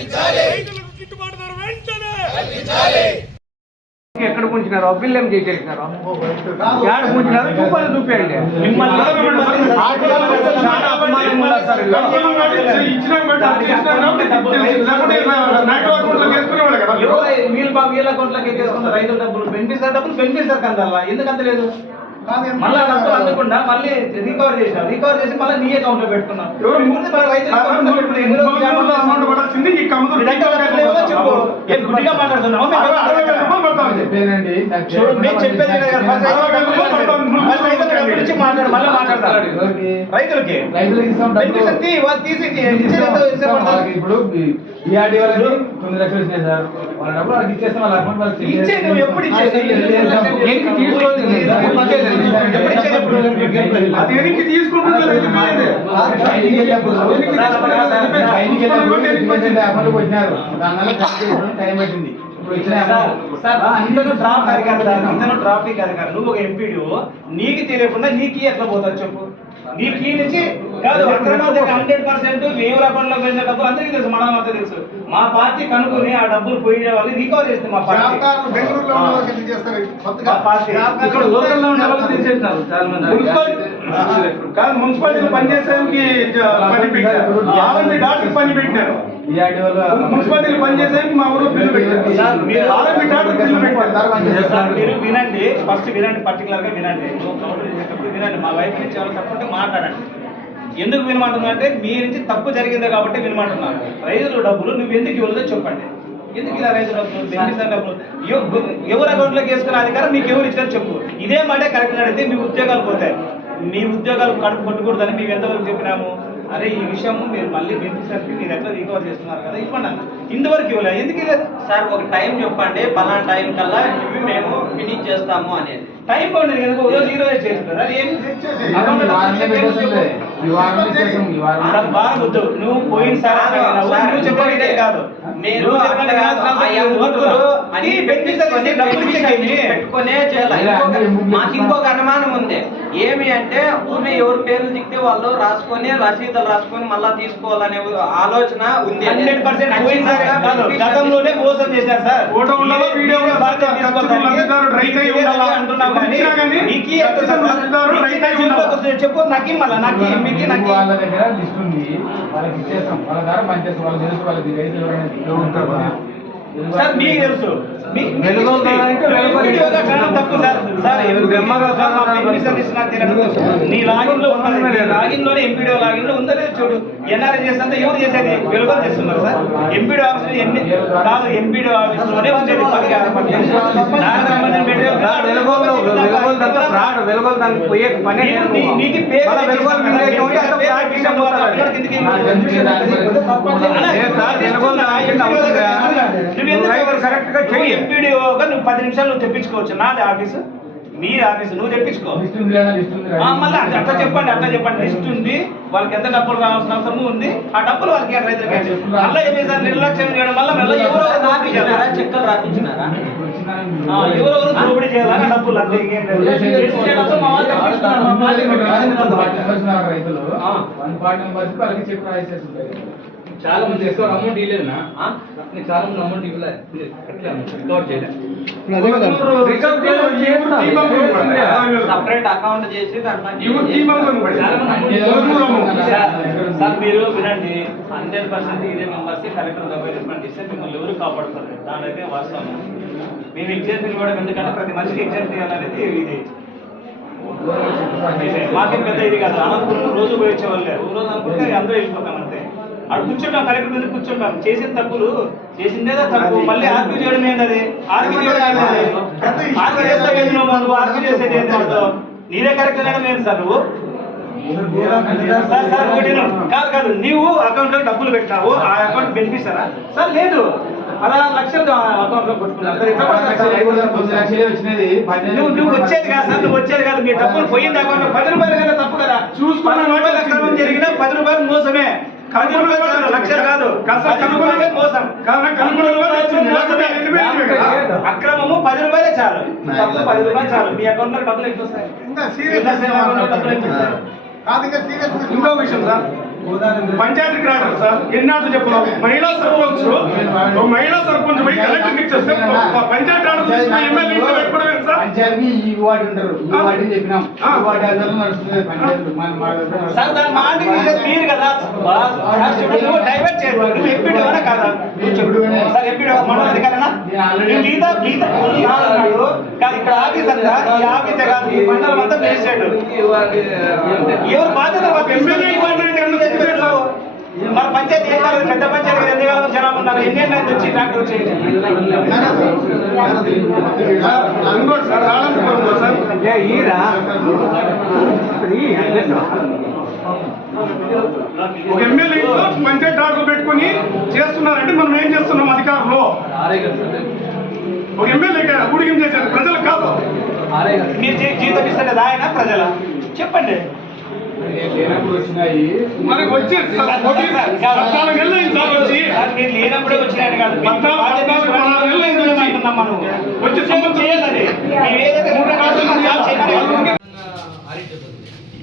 రైతులకు గిట్టుబాటు ధర వెంటనే ఎక్కడ పుంచినారో బిల్లు ఏం చేసేసినారో ఎక్కడ పుంచినారో చూపాలి చూపేయండి వీళ్ళ అకౌంట్లోకి చేసుకున్న రైతుల డబ్బులు బెనిఫిషియర్ కందాలా ఎందుకు అంతలేదు మళ్ళీ డబ్బులు అందకుండా మళ్ళీ రికవర్ చేసి మళ్ళీ నీ అకౌంట్ లో పెట్టుకున్నాం గుడ్డిగా మాట్లాడుతున్నాం రైతులకి ఇప్పుడు BRD వాళ్ళకి 9 లక్షలు ఇచ్చినాయి సార్ వాళ్ళ డబ్బులు వాళ్ళకి ఇచ్చేస్తాం వాళ్ళ అకౌంట్ వాళ్ళకి ఎప్పుడు అకౌంట్ వచ్చినారు దానివల్ల టైం పట్టింది. ట్రాఫిక్ అధికారులు నువ్వు ఒక ఎంపీడీ నీకు తెలియకుండా నీకు ఎట్లా పోతావు చెప్పు నీకు నుంచి కాదు 100% వేల అకౌంట్లో పోయిన డబ్బులు అందరికీ తెలుసు మనం అంతా తెలుసు మా పార్టీ కనుక్కొని ఆ డబ్బులు పోయిన వాళ్ళు రికవర్ చేస్తుంది మా పార్టీ ఇక్కడ లోకల్లో ఉన్న వాళ్ళు తీసేస్తున్నారు చాలా మంది మున్సిపాలిటీలో పనిచేసేందుకు పని పెట్టారు మున్సిపాలిటీలో పనిచేసేందుకు మా ఊరు బిల్లు పెట్టారు మీరు వినండి ఫస్ట్ వినండి పర్టికులర్ గా వినండి వినండి మా వైపు నుంచి ఎవరు తప్పకుండా మాట్లాడండి ఎందుకు వినమంటున్నారంటే మీ నుంచి తప్పు జరిగిందే కాబట్టి వినమంటున్నాను రైతుల డబ్బులు నువ్వు ఎందుకు ఇవ్వలేదో చెప్పండి ఎందుకు ఇలా రైతు డబ్బులు బెనిఫిషియర్ డబ్బులు ఎవరు అకౌంట్లోకి వేసుకునే అధికారం మీకు ఎవరు ఇచ్చారో చెప్పు ఇదే మాట కరెక్ట్ అడిగితే మీ ఉద్యోగాలు పోతాయి మీ ఉద్యోగాలు కడుపు కొట్టకూడదని మేము ఎంతవరకు చెప్పినాము అరే ఈ విషయం మీరు మళ్ళీ బెనిఫిషియర్కి మీరు ఎట్లా రికవర్ చేస్తున్నారు కదా ఇవ్వండి ఇంతవరకు ఇవ్వలేదు ఎందుకు ఇవ్వలేదు సార్ ఒక టైం చెప్పండి పలానా టైం కల్లా ఇవి మేము ఫినిష్ చేస్తాము అనేది టైం బాగుంది ఎందుకు రోజు ఈ రోజే చేస్తున్నారా నువ్వు పోయిన సార్ చెప్పే కాదు మీరు పెట్టుకునే చేయాలి. మాకు ఇంకొక అనుమానం ఉంది ఏమి అంటే ఊరిని ఎవరు పేర్లు దిగితే వాళ్ళు రాసుకొని రసీదులు రాసుకొని మళ్ళా తీసుకోవాలనే ఆలోచన ఉంది. 100% గతంలోనే మోసం చేశారు సార్ చెప్పు నాకు మళ్ళీ వాళ్ళ దగ్గర లిస్ట్ ఉంది వాళ్ళకి ఇచ్చేస్తాం వాళ్ళ ద్వారా పనిచేస్తాం వాళ్ళు తెలుసు వాళ్ళకి రైతులు ఉంటారు సార్ మీకు తెలుసు తప్పు నీ లాగిన్ లో లాగిన్ లోనే ఎంపీడీ లాగిన్ లో ఉందో చూడు ఎన్ఆర్ఐ చేస్తే ఎవరు చేసేది వెలుగోలు చేస్తున్నారు సార్ ఎంపీడీ ఆఫీస్ ఎన్ని కాదు ఎంపీడీ ఆఫీస్ లోనే ఉండేది కరెక్ట్ గా చెయ్యి ఎంపీడీఓగా నువ్వు 10 నిమిషాలు నువ్వు తెప్పించుకోవచ్చు నాది ఆఫీసు మీ ఆఫీసు నువ్వు తెప్పించుకో మళ్ళీ అట్లా చెప్పండి లిస్ట్ ఉంది వాళ్ళకి ఎంత డబ్బులు రావాల్సిన అవసరం ఉంది ఆ డబ్బులు వాళ్ళకి రైతులకి మళ్ళీ ఏమి సార్ నిర్లక్ష్యం చేయడం వల్ల మళ్ళీ ఎవరో చెక్కలు రాపించినారా ఎవరెవరు దోపిడీ చేయాలని డబ్బులు అంతే రైతులు 140 మెంబర్స్ వాళ్ళకి చెప్పి రాసేసి చాలా మంది ఎక్కువ అమౌంట్ ఇవ్వలేదునా చాలా మంది అమౌంట్ ఇవ్వలేదు రికవర్ చేయలేదు సపరేట్ అకౌంట్ చేసి సార్ మీరు వినండి 100% ఇదే మెంబర్స్ కలెక్టర్ డెవలప్మెంట్ ఇస్తే మిమ్మల్ని ఎవరు కాపాడుతారు దానైతే వాస్తవం మేము ఎగ్జాంపుల్ ఇవ్వడం ఎందుకంటే ప్రతి మనిషికి ఎగ్జాంపుల్ ఇవ్వాలనేది ఇది మాకేం పెద్ద ఇది కాదు అనంతపురం రోజు పోయి వచ్చేవాళ్ళే రోజు అనుకుంటే అందరూ వెళ్ళిపోతాం అంతే అక్కడ కూర్చుంటాం కలెక్టర్ మీద కూర్చుంటాం చేసిన తప్పులు చేసిందేదో తప్పు మళ్ళీ ఆర్గ్యూ చేయడం ఏంటది ఆర్గ్యూ చేసేది నువ్వు ఆర్గ్యూ చేసేది ఏంటో నీదే కరెక్ట్ అనడం ఏంటి సార్ నువ్వు సార్ కాదు నీవు అకౌంట్ లో డబ్బులు పెట్టినావు ఆ అకౌంట్ బెనిఫిషరా సార్ లేదు 16 లక్షలు అకౌంట్ లో నువ్వు వచ్చేది కాదు సార్ నువ్వు వచ్చేది కాదు మీ డబ్బులు పోయింది అకౌంట్ లో 10 రూపాయలు కదా తప్పు కదా చూసుకున్న అక్రమం జరిగినా 10 రూపాయలు మోసమే 10 రూపాయలు లక్షలు కాదు మోసం అక్రమము 10 రూపాయలే చాలు తప్పు 10 రూపాయలు చాలు మీ అకౌంట్ లో డబ్బులు ఎట్లా వస్తాయి ఇంకో విషయం సార్ పంచాయతీకి రాగలరు సార్ ఎన్నాళ్ళు చెప్పాం మహిళా సర్పంచ్ పోయి కలెక్టర్కి ఇచ్చేస్తే పంచాయతీ రాడు ఎమ్మెల్యే ఇంట్లో పెట్టుకోవడం ఏంటి సార్? పంచాయతీ ఈ వార్డు ఉంటారు ఈ వార్డు చెప్పినాం ఈ వార్డు ఆధారం నడుస్తుంది పంచాయతీ సార్ దాని మాట తీసేది మీరు కదా సార్ చూడండి, నువ్వు డైవర్ట్ చేయదు నువ్వు ఎంపీడీ అనే కాదా సార్ ఎంపీడీ మండల అధికారేనా గీత గీత అన్నాడు కాదు ఇక్కడ ఆఫీస్ అంతా ఈ ఆఫీసే కాదు ఈ మండలం అంతా ప్లేసాడు ఎవరు బాధ్యత ఎమ్మెల్యే మన పంచాయతీ ఏం కాదు పెద్ద పంచాయతీ ఎన్ని కాలం జనాలు ఉన్నారు ఎన్ని ఏళ్ళు వచ్చి డాక్టర్ వచ్చేది అనుకోండి సార్ రావాలనుకోండి సార్ ఒక ఎమ్మెల్యే పంచాయతీ ఆర్డర్ పెట్టుకుని చేస్తున్నారంటే మనం ఏం చేస్తున్నాం అధికారులు ఒక ఎమ్మెల్యే ఊడిగం చేశారు ప్రజలకు కాదు మీరు జీతం ఇస్తలేదు ఆయన ప్రజల చెప్పండి వచ్చినాయి మరి వచ్చి 14 ఏళ్ళు అయింది సార్ వచ్చి మీరు లేనప్పుడే వచ్చినాయని కాదు 16 ఏళ్ళు అయింది వచ్చి మనం వచ్చి సంబంధం చేయాలి మీరు ఏదైతే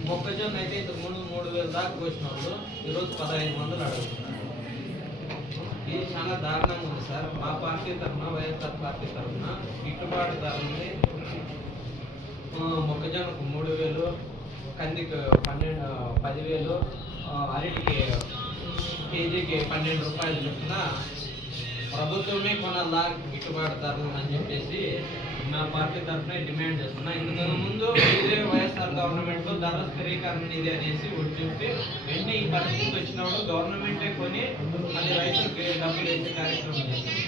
మొక్కజొన్న అయితే ఇంతకు ముందు 3,000 దాకా వచ్చిన వాళ్ళు ఈరోజు 1500 అడుగుతున్నారు. ఇది చాలా దారుణంగా ఉంది సార్. మా పార్టీ తరఫున వైఎస్ఆర్ పార్టీ తరఫున గిట్టుబాటు ధర ఉంది. మొక్కజొన్నకు 3,000, కందికి 10,000, అరటికి కేజీకి 12 రూపాయలు చొప్పున ప్రభుత్వమే కొనాలా గిట్టుబాటు ధరలు అని చెప్పేసి నా పార్టీ తరఫున డిమాండ్ చేస్తున్నా. ఇంతకు ముందు ఇదే వైఎస్ఆర్ గవర్నమెంట్ ధరల స్థిరీకరణ ఇది అనేసి చెప్పి వెంటనే ఈ పరిస్థితి వచ్చినప్పుడు గవర్నమెంటే కొని అది రైతులకి డబ్బులు వేసే కార్యక్రమం చేస్తుంది.